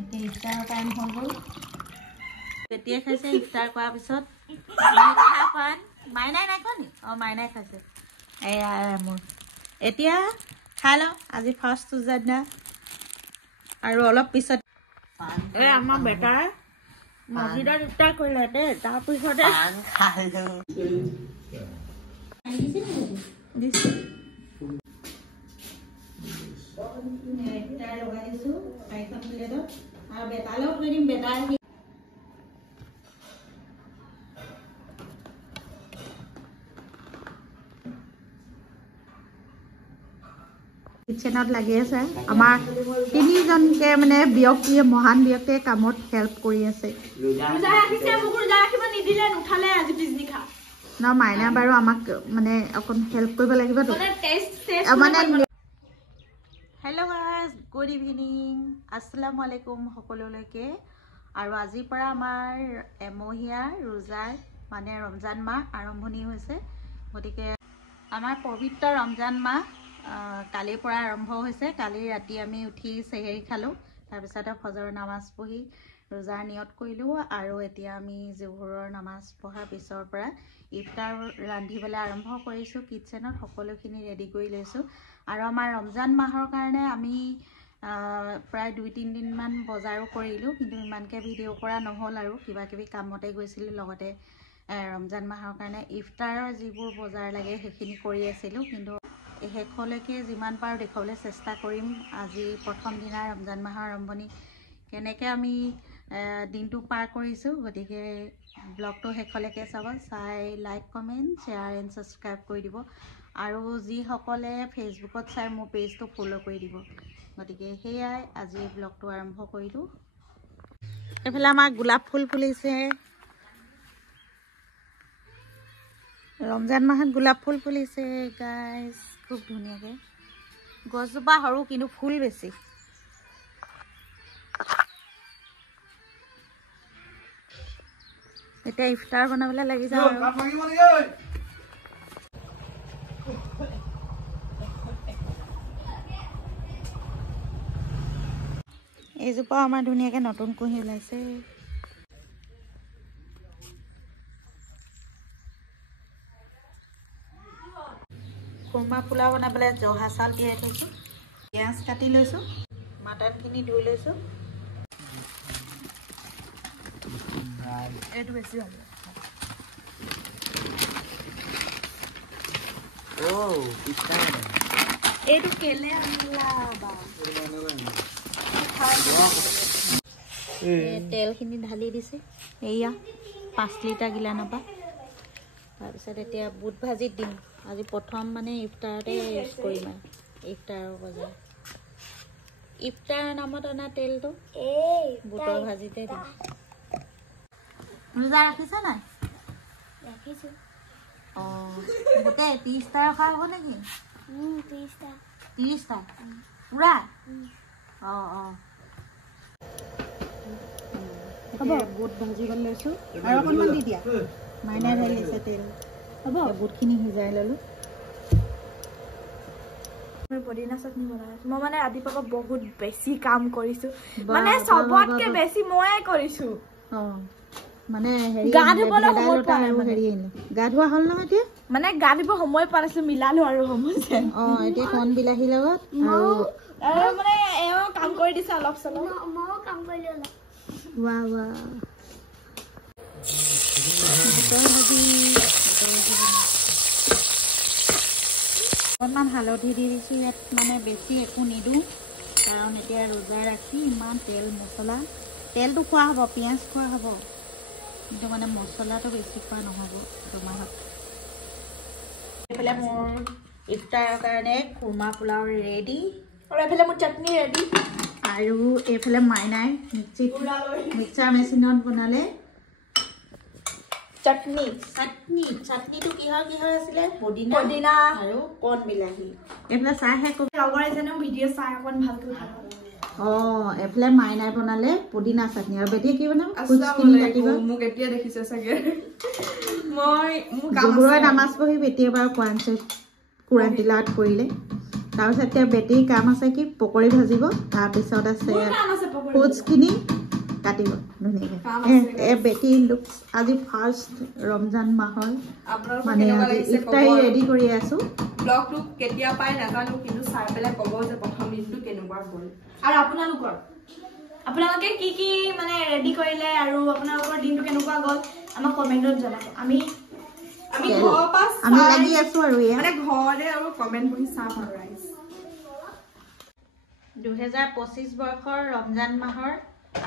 এতিয়া ইফতাৰ টাইম হৈ গ'ল পেটিয়ে খাইছে ইফতাৰ কৰাৰ পিছত মাইনাই নাই খোৱা নি মাইনাই খাইছে এয়া মোৰ এতিয়া খাই লওঁ আজি ফাৰ্ষ্ট টুজডে দিনা আৰু অলপ পিছত এই আমাৰ বেটাৰ মছজিদত ইফতাৰ কৰিলে দেই তাৰপিছতে লগাই দিছো 4খন প্লেটত আৰু বেটালেও কৰি দিম বেটাৰ কিচেনত লাগি আছে আমাৰ তিনিজনকে মানে ব্যক্তিয়ে মহান ব্যক্তিয়ে কামত হেল্প কৰি আছে ন মাইনা বাৰু আমাক মানে অকণ হেল্প কৰিব লাগিব মানে হেল্ল' গাইজ গুড ইভিনিং আসসালামু আলাইকুম সকলোলৈকে আৰু আজিৰ পৰা আমাৰ এমহীয়া ৰোজাৰ মানে ৰমজান মাহ আৰম্ভণি হৈছে গতিকে আমাৰ পবিত্ৰ ৰমজান মাহ কালিৰ পৰা আৰম্ভ হৈছে কালি ৰাতি আমি উঠি চেহেৰি খালোঁ তাৰপিছতে ফজৰ নামাজ পঢ়ি ৰোজাৰ নিয়ত কৰিলোঁ আৰু এতিয়া আমি জোহৰৰ নামাজ পঢ়াৰ পিছৰ পৰা ইফতাৰ ৰান্ধিবলৈ আৰম্ভ কৰিছোঁ কিচেনত সকলোখিনি ৰেডি কৰি লৈছোঁ আৰু আমাৰ ৰমজান মাহৰ কাৰণে আমি প্ৰায় 2-3 দিনমান বজাৰো কৰিলোঁ কিন্তু ইমানকৈ ভিডিঅ' কৰা নহ'ল আৰু কিবা কিবি কামতে গৈছিলোঁ লগতে ৰমজান মাহৰ কাৰণে ইফতাৰৰ যিবোৰ বজাৰ লাগে সেইখিনি কৰি আছিলোঁ কিন্তু শেষলৈকে যিমান পাৰোঁ দেখুৱাবলৈ চেষ্টা কৰিম আজি প্ৰথম দিনা ৰমজান মাহৰ আৰম্ভণি কেনেকৈ আমি দিনটো পাৰ কৰিছোঁ গতিকে ব্লগটো শেষলৈকে চাব চাই like comment share and subscribe কৰি দিব আৰু যিসকলে ফেচবুকত চাই মোৰ পেজটো ফ'ল' কৰি দিব গতিকে সেয়াই আজি ব্লগটো আৰম্ভ কৰিলোঁ এইফালে আমাৰ গোলাপ ফুল ফুলিছে ৰমজান মাহত গোলাপ ফুল ফুলিছে গাইজ খুব ধুনীয়াকৈ গছজোপা সৰু কিন্তু ফুল বেছি এতিয়া ইফতাৰ বনাবলৈ লাগি যাওঁ এইজোপা আমাৰ ধুনীয়াকৈ নতুন কুঁহি ওলাইছে খুৰমা পোলাও বনাবলৈ জহা চাউল তিয়াই থৈছোঁ পিঁয়াজ কাটি লৈছোঁ মাটনখিনি ধুই লৈছোঁ এইটো বেছি ভাল এইটো কেলে তেলখিনি ঢালি দিছে এয়া 5 লিটাৰ গিলানৰ পৰা তাৰপিছত এতিয়া বুট ভাজিত দিম আজি প্ৰথম মানে ইফতাৰতে ইউজ কৰিম আৰু ইফতাৰৰ বজাৰ ইফতাৰৰ নামত অনা তেলটো বুটৰ ভাজিতে দিম ৰোজা ৰাখিছা নাই ৰাখিছোঁ অঁ গোটেই 30টা ৰখা হ'ব নেকি 30টা পুৰা অঁ অঁ হ'ব বুট ভাজিবলৈ লৈছোঁ আৰু অকণমান দি দিয়া মাইনাই ঢালি আছে তেল হ'ব বুটখিনি সিজাই ল'লোঁ পদিনা চাটনি বনাইছোঁ মই মানে ৰাতিপুৱা বহুত বেছি কাম কৰিছোঁ মানে চবতকৈ বেছি ময়ে কৰিছোঁ অঁ মানে হেৰি গা ধুবলৈ সময় পোৱা নাই হেৰি গা ধোৱা হ'ল নহয় এতিয়া মানে গা ধুব সময় পোৱা নাছিলোঁ মিলালোঁ আৰু সময় অঁ এতিয়া কণ বিলাহীৰ লগত আৰু মানে এওঁ কাম কৰি দিছে অলপ চলপ ময়ো কাম কৰিলোঁ অলপ ৱাহ ৱাহ বুটৰ ভাজি অকণমান হালধি দি দিছোঁ ইয়াত মানে বেছি একো নিদিওঁ কাৰণ এতিয়া ৰোজা ৰাখি ইমান তেল মছলা তেলটো খোৱা হ'ব পিঁয়াজ খোৱা হ'ব কিন্তু মানে মছলাটো বেছি খোৱা নহ'ব দুমাহত এইফালে মোৰ ইফতাৰৰ কাৰণে খুৰমা পোলাও ৰেডি আৰু এইফালে মোৰ চাটনি ৰেডি আৰু এইফালে মাইনাই মিক্সাৰ মেচিনত বনালে চাটনিটো কিহৰ আছিলে পদিনা আৰু কণ বিলাহী এইফালে চাহে লগৰ এজনেও ভিডিঅ' চাই অকণ ভালকৈ অঁ এইফালে মাইনাই বনালে পদিনা চাটনি আৰু বেটিয়ে কি বনাব মোক এতিয়া দেখিছে চাগে জোহৰৰ নামাজ পঢ়ি বেটিয়ে বাৰু কোৰাণ তিলাৱত কৰিলে তাৰপিছত এতিয়া বেটিৰ কাম আছে কি পকৰি ভাজিব তাৰপিছত আছে ফুডছখিনি কাটিব ধুনীয়াকৈ বেটি লুকছ আজি ফাৰ্ষ্ট ৰমজান মাহৰ মানে আজি ইফতাৰী ৰেডি কৰি আছো ব্লগটো কেতিয়া পাই নাজানো কিন্তু চাই পেলাই ক'ব যে প্ৰথম দিনটো কেনেকুৱা গ'ল আৰু আপোনালোকে কি মানে ৰেডি কৰিলে আৰু আপোনালোকৰ দিনটো কেনেকুৱা গ'ল আমাক কমেণ্টত জনাব আমি ঘৰৰ পৰা আমি লাগি আছো আৰু মানে ঘৰতে আৰু কমেণ্ট কৰি চাম আৰু ৰাইজ 2025 বৰ্ষৰ ৰমজান মাহৰ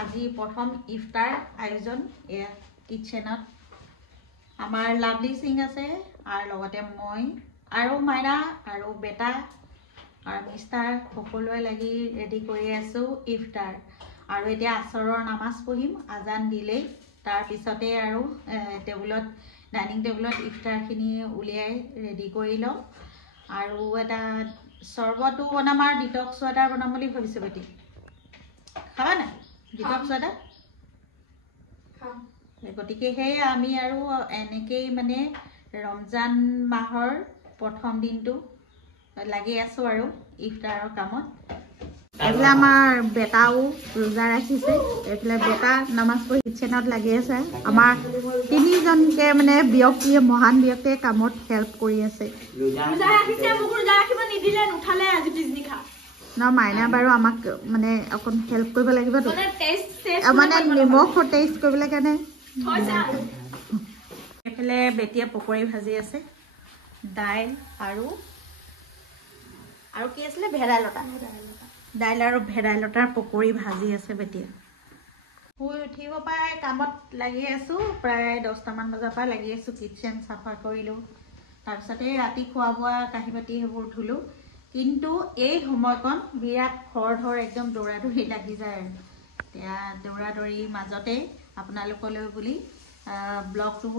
আজি প্ৰথম ইফতাৰ আয়োজন এয়া কিটচেনত আমাৰ লাভলি সিং আছে আৰু লগতে মই আৰু মাইনা আৰু বেটা আৰু মিষ্টাৰ সকলোৱে লাগি ৰেডি কৰি আছো ইফতাৰ আৰু এতিয়া আসৰৰ নামাজ পঢ়িম আজান দিলেই তাৰ পিছতে আৰু টেবুলত ডাইনিং টেবুলত ইফতাৰখিনি উলিয়াই ৰেডি কৰি লওঁ আৰু এটা চৰ্বতো বনাম আৰু ডিটক্স ৱাটাৰ বনাম বুলি ভাবিছোঁ বেটি খাবা নাই ডিটক্স ৱাটাৰ গতিকে সেই আমি আৰু এনেকেই মানে ৰমজান মাহৰ প্ৰথম দিনটো লাগি আছো আৰু ইফতাৰৰ কামত এইফালে আমাৰ বেটাও ৰোজা ৰাখিছে এইফালে বেটা নামাজ পঢ়ি কিটচেনত লাগি আছে আমাৰ তিনিজনকে মানে ব্যক্তিয়ে মহান ব্যক্তিয়ে কামত হেল্প কৰি আছে ন মাইনা বাৰু আমাক মানে অকণ হেল্প কৰিব লাগিবতো মানে নিমখ টেষ্ট কৰিবলৈ কাৰণে এইফালে বেটিয়ে পকৰি ভাজি আছে দাইল আৰু কি আছিলে ভেদাইলতা দাইল আৰু ভেদাইলতাৰ পকৰি ভাজি আছে বেটিয়ে শুই উঠিব পাই কামত লাগি আছো প্ৰায় 10টামান বজাৰ পৰা লাগি আছো কিটচেন চাফা কৰিলোঁ তাৰপিছতে ৰাতি খোৱা বোৱা কাঁহী বাতি সেইবোৰ ধুলোঁ কিন্তু এই সময়কণ বিৰাট খৰধৰ একদম দৌৰাদৌৰি লাগি যায় আৰু এতিয়া দৌৰাদৌৰি মাজতে আপোনালোকলৈ বুলি ব্লগটো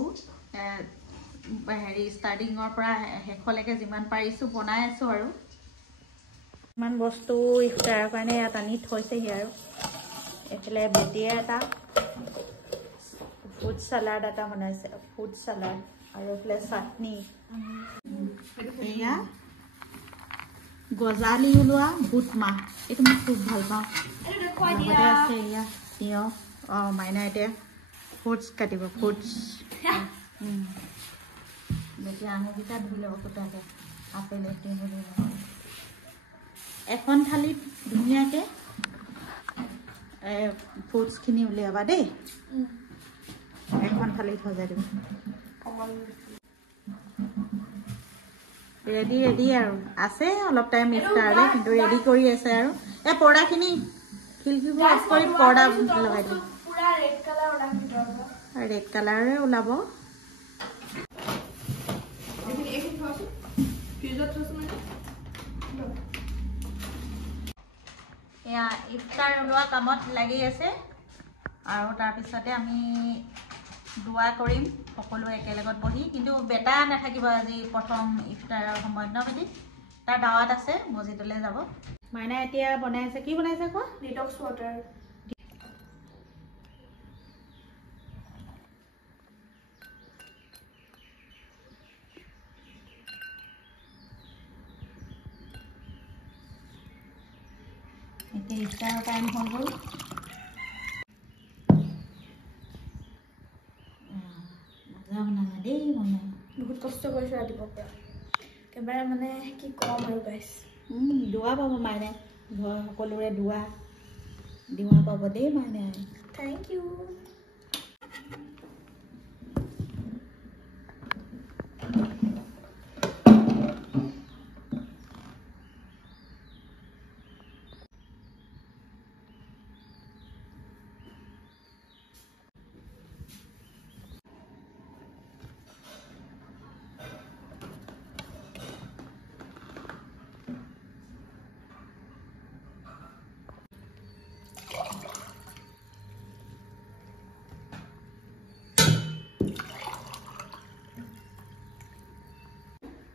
হেৰি ষ্টাৰ্টিঙৰ পৰা শেষলৈকে যিমান পাৰিছোঁ বনাই আছোঁ আৰু ইমান বস্তু ইফতাৰৰ কাৰণে ইয়াত আনি থৈছেহি আৰু এইফালে বেটিয়ে এটা ফুড চালাড এটা বনাইছে ফুড চালাড আৰু এইফালে চাটনি এয়া গজালি ওলোৱা বুট মাহ এইটো মই খুব ভাল পাওঁ লগতে আছে এয়া তিয়ঁহ মাইনা এতিয়া ফুডছ কাটিব ফুডছ বেটিয়ে আঙুলিকেইটা ধুই ল'ব কোটাকে আপেল এটি বুলি নহয় এখন থালিত ধুনীয়াকৈ ফুডছখিনি উলিয়াবা দেই এখন থালিত সজাই দিব ৰেডি আৰু আছে অলপ টাইম ইফতাৰলৈ কিন্তু ৰেডি কৰি আছে আৰু এই পৰ্দাখিনি খিৰিকিবোৰ অফ কৰি পৰ্দা লগাই দিব ৰেড কালাৰে ওলাব এয়া ইফতাৰ ওলোৱা কামত লাগি আছে আৰু তাৰপিছতে আমি দোৱা কৰিম সকলো একেলগত বহি কিন্তু বেটা নাথাকিব আজি প্ৰথম ইফতাৰৰ সময়ত ন বেটি তাৰ দাৱাত আছে মছজিদলৈ যাব মাইনা এতিয়া বনাই আছে কি বনাইছে কোৱা ডিটক্স ৱাটাৰ এতিয়া ইফতাৰৰ টাইম হৈ গ'ল দেই মনে বহুত কষ্ট কৰিছোঁ ৰাতিপুৱাৰ পৰা একেবাৰে মানে কি ক'ম আৰু গাইছ দোৱা পাব মাইনাই ঘৰ সকলোৰে দোৱা পাব দেই মাইনাই থেংক ইউ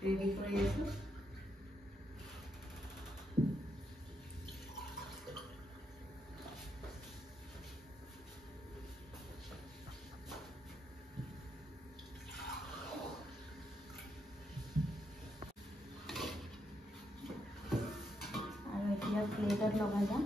ৰেডি কৰি আছোঁ আৰু এতিয়া প্লেটত লগাই যাম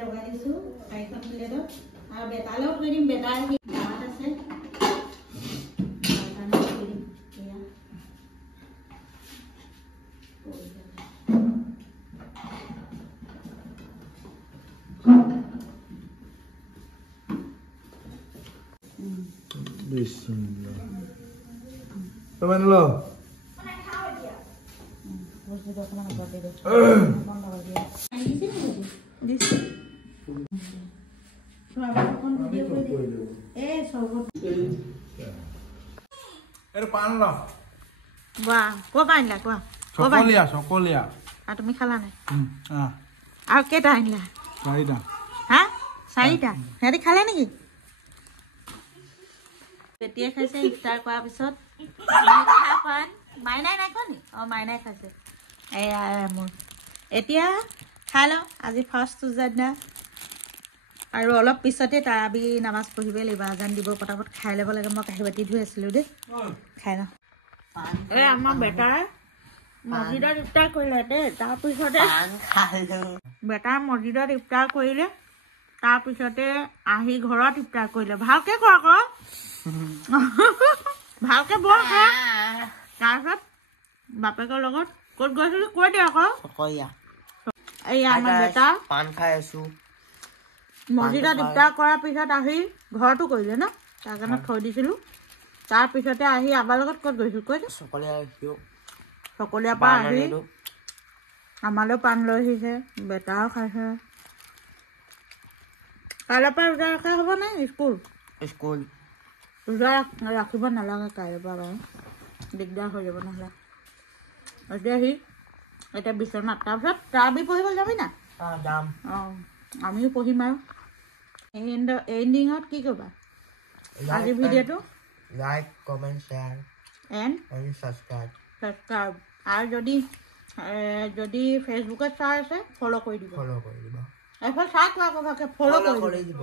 লগাই দিছো 4খন প্লেটত আৰু বেটালেও থৈ দিম বেটা ভাত আছে Bismillah. Teman lo. Pan lo. Wah, kok panjang kok? Sokolia. Ah, তুমি খালা নাই? Ah. আৰু কেটা আনিলা? Saida. হা? 4টা। হেৰি খালে নেকি? পেটিয়ে খাইছে ইফতাৰ কৰাৰ পিছত মাইনাই নাই খোৱা নি মাইনাই খাইছে এয়া মোৰ এতিয়া খাই লওঁ আজি ফাৰ্ষ্ট টুজডে দিনা আৰু অলপ পিছতে তাৰাবি নামাজ পঢ়িব লাগিব আজান দিব পটাপট খাই ল'ব লাগে মই কাঁহী বাতি ধুই আছিলোঁ দেই খাই লওঁ এই আমাৰ বেটাৰ মছজিদত ইফতাৰ কৰিলে দেই তাৰপিছতে বেটাৰ মছজিদত ইফতাৰ কৰিলে তাৰপিছতে আহি ঘৰত ইফতাৰ কৰিলে ভালকৈ কোৱা আকৌ ভালকে বল খা তাৰপিছত বাপেকৰ লগত ক'ত গৈছিলি কৈ দে আকৌ এই আমাৰ বেটা পান খাই আছো মছজিদত ইফতাৰ কৰাৰ পিছত আহি ঘৰতো কৰিলে ন তাৰ কাৰণে থৈ দিছিলোঁ তাৰপিছতে আহি আমাৰ লগত ক'ত গৈছোঁ কৈ দে সকলোৰে পৰা আহি আমালৈও পাণ লৈ আহিছে বেটাও খাইছে কাইলৈৰ পৰা ৰোজা ৰখা হ'ব নে স্কুল ৰোজা ৰাখিব নালাগে কাইলৈৰ পৰা বাৰু দিগদাৰ হৈ যাব নহ'লে এতিয়া এতিয়া বিচনাত তাৰপিছত তাৰাবি পঢ়িব যাবি না যাম অঁ আমিও পঢ়িম আৰু এণ্ডিঙত কি কৰিবা আজি ভিডিঅ'টো like comment share and subscribe আৰু যদি ফেচবুকত চাই আছে ফ'ল' কৰি দিব এফালে চাই কোৱা আকৌ ভালকৈ ফ'ল' কৰি দিব